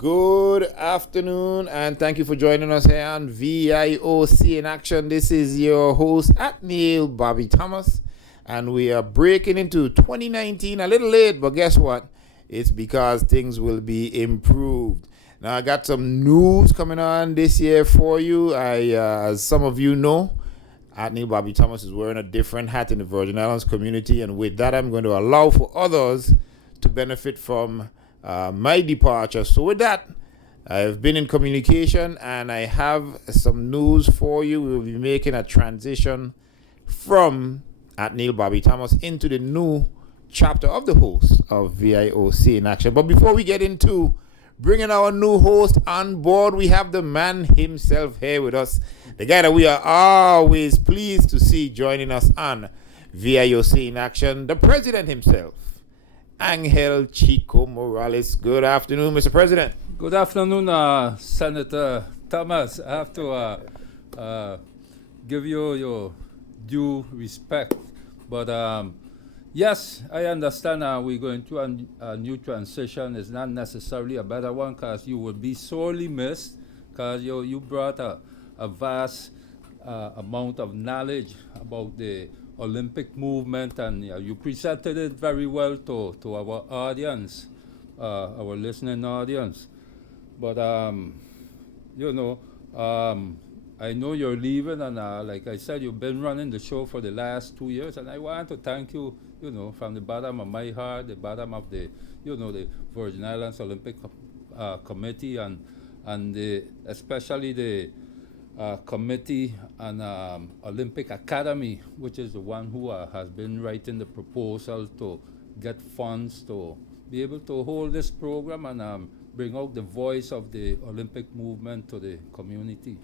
Good afternoon, and thank you for joining us here on VIOC in Action. This is your host, at Neil Bobby Thomas, and we are breaking into 2019 a little late, but guess what? It's because things will be improved. Now, I got some news coming on this year for you. As some of you know, at Neil Bobby Thomas is wearing a different hat in the Virgin Islands community, and with that, I'm going to allow for others to benefit from my departure. So with that, I've been in communication and I have some news for you. We will be making a transition from at Neil Bobby Thomas into the new chapter of the host of VIOC in Action. But before we get into bringing our new host on board, we have the man himself here with us, the guy that we are always pleased to see joining us on VIOC in Action, the president himself, Angel Chico Morales. Good afternoon, Mr. President. Good afternoon, Senator Thomas. I have to give you your due respect. But yes, I understand we're going through a new transition. It's not necessarily a better one because you will be sorely missed because you brought a vast amount of knowledge about the Olympic movement, and you presented it very well to our audience, our listening audience. But I know you're leaving, and like I said, you've been running the show for the last 2 years, and I want to thank you, from the bottom of my heart, the bottom of the Virgin Islands Olympic Committee, and especially the committee and Olympic Academy, which is the one who has been writing the proposal to get funds to be able to hold this program and bring out the voice of the Olympic movement to the community.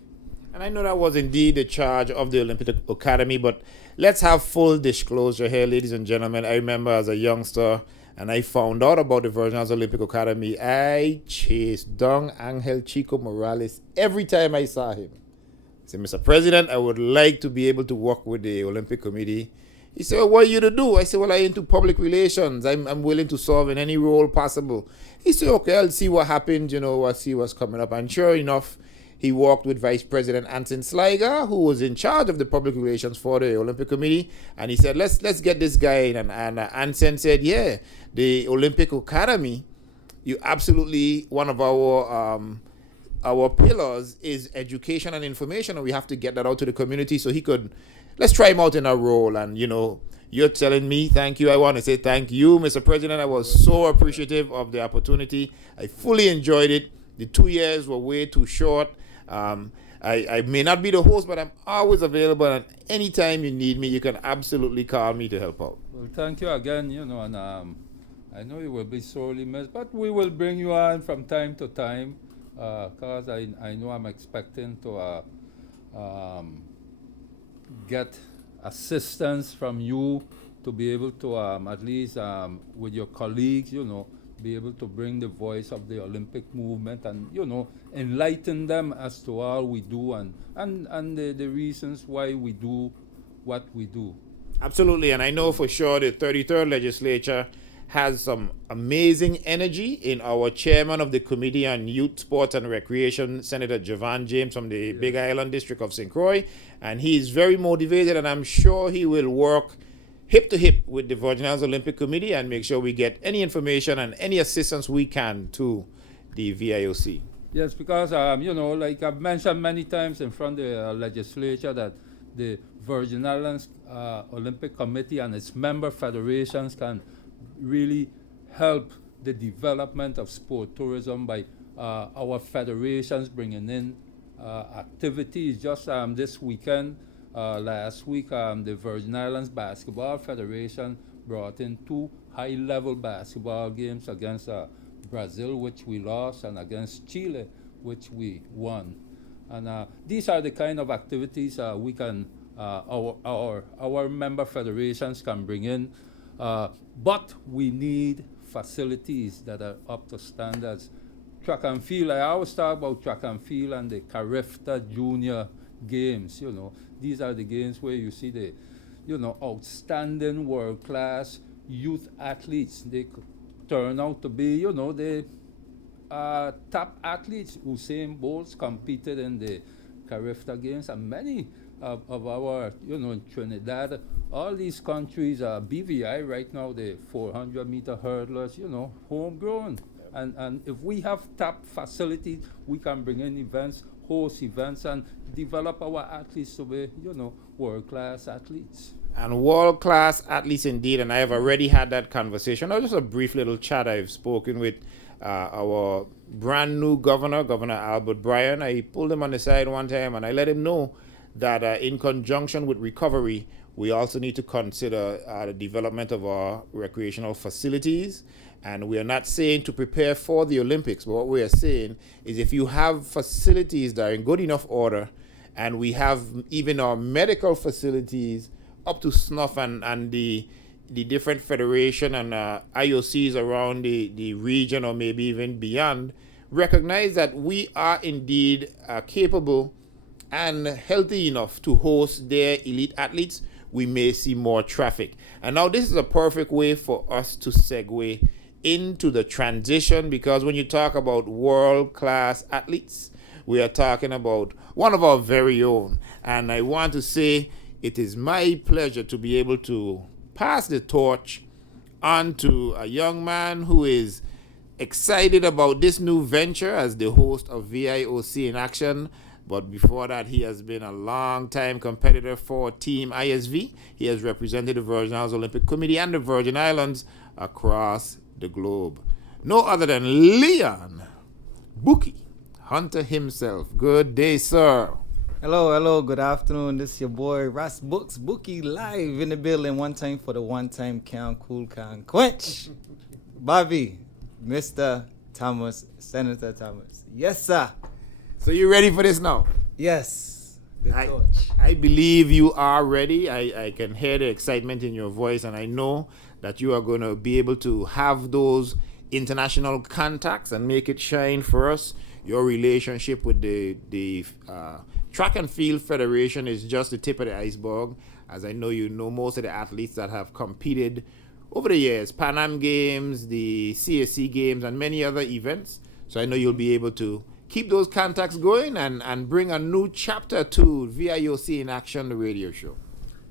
And I know that was indeed the charge of the Olympic Academy, but let's have full disclosure here, ladies and gentlemen. I remember as a youngster, and I found out about the Virgin Islands Olympic Academy, I chased down Angel Chico Morales every time I saw him. I said, Mr. President, I would like to be able to work with the Olympic Committee. He said, well, what are you to do? I said, well, I'm into public relations. I'm willing to serve in any role possible. He said, okay, I'll see what happens, I'll see what's coming up. And sure enough, he worked with Vice President Anson Sliger, who was in charge of the public relations for the Olympic Committee. And he said, let's get this guy in. And Anson said, yeah, the Olympic Academy, you absolutely, one of our pillars is education and information, and we have to get that out to the community so he could, let's try him out in a role. And, you're telling me, thank you. I want to say thank you, Mr. President. I was so appreciative of the opportunity. I fully enjoyed it. The 2 years were way too short. I may not be the host, but I'm always available, and anytime you need me, you can absolutely call me to help out. Well, thank you again, and I know you will be sorely missed, but we will bring you on from time to time. Because I know I'm expecting to get assistance from you to be able to at least with your colleagues, be able to bring the voice of the Olympic movement and, enlighten them as to all we do and the reasons why we do what we do. Absolutely, and I know for sure the 33rd legislature has some amazing energy in our chairman of the Committee on Youth, Sports and Recreation, Senator Javan James from the Big Island District of St. Croix. And he's very motivated, and I'm sure he will work hip to hip with the Virgin Islands Olympic Committee and make sure we get any information and any assistance we can to the VIOC. Yes, because, like I've mentioned many times in front of the legislature that the Virgin Islands Olympic Committee and its member federations can really help the development of sport tourism by our federations bringing in activities. Just this weekend, last week, the Virgin Islands Basketball Federation brought in 2 high-level basketball games against Brazil, which we lost, and against Chile, which we won. And these are the kind of activities we can, our member federations can bring in. But we need facilities that are up to standards. Track and field, I always talk about track and field and the Carifta Junior games, These are the games where you see the, outstanding world-class youth athletes. They turn out to be, the top athletes. Usain Bolt competed in the Carifta Games, and many of our, in Trinidad, all these countries, BVI right now, the 400-meter hurdlers, homegrown. And if we have top facilities, we can bring in events, host events, and develop our athletes to be, world-class athletes. And world-class athletes indeed, and I have already had that conversation. Just a brief little chat I've spoken with our brand new governor, Governor Albert Bryan. I pulled him on the side one time and I let him know that in conjunction with recovery, we also need to consider the development of our recreational facilities. And we are not saying to prepare for the Olympics, but what we are saying is if you have facilities that are in good enough order, and we have even our medical facilities up to snuff, and the different federation and IOCs around the region or maybe even beyond recognize that we are indeed capable and healthy enough to host their elite athletes, we may see more traffic. And now this is a perfect way for us to segue into the transition, because when you talk about world-class athletes, we are talking about one of our very own. And I want to say it is my pleasure to be able to pass the torch on to a young man who is excited about this new venture as the host of VIOC in Action. But before that, he has been a long-time competitor for Team ISV. He has represented the Virgin Islands Olympic Committee and the Virgin Islands across the globe. No other than Leon Bookie, Hunter himself. Good day, sir. Hello, good afternoon. This is your boy Ras Bookie live in the building one time for the one-time cantcoolcantquench. Bobby, Mr. Thomas, Senator Thomas. Yes, sir. So you ready for this now? Yes. The torch. I believe you are ready. I can hear the excitement in your voice, and I know that you are going to be able to have those international contacts and make it shine for us. Your relationship with the Track and Field Federation is just the tip of the iceberg, as I know you know most of the athletes that have competed over the years, Pan Am Games, the CSC Games, and many other events. So I know you'll be able to keep those contacts going and bring a new chapter to VIOC in Action, the radio show.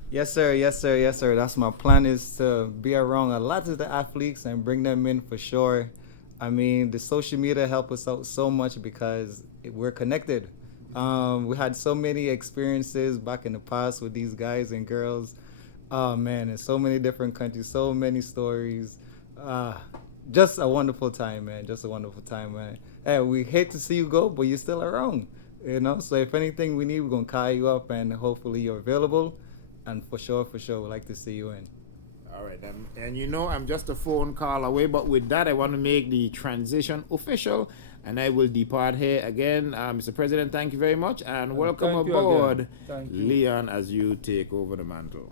Yes, sir. That's my plan, is to be around a lot of the athletes and bring them in for sure. I mean, the social media help us out so much because we're connected. We had so many experiences back in the past with these guys and girls. Oh, man, in so many different countries, so many stories. Just a wonderful time, man. Hey, we hate to see you go, but you're still around, So if anything we need, we're going to call you up, and hopefully you're available. And for sure, we'd like to see you in. All right, and I'm just a phone call away, but with that, I want to make the transition official, and I will depart here again. Mr. President, thank you very much, and welcome aboard, Leon, as you take over the mantle.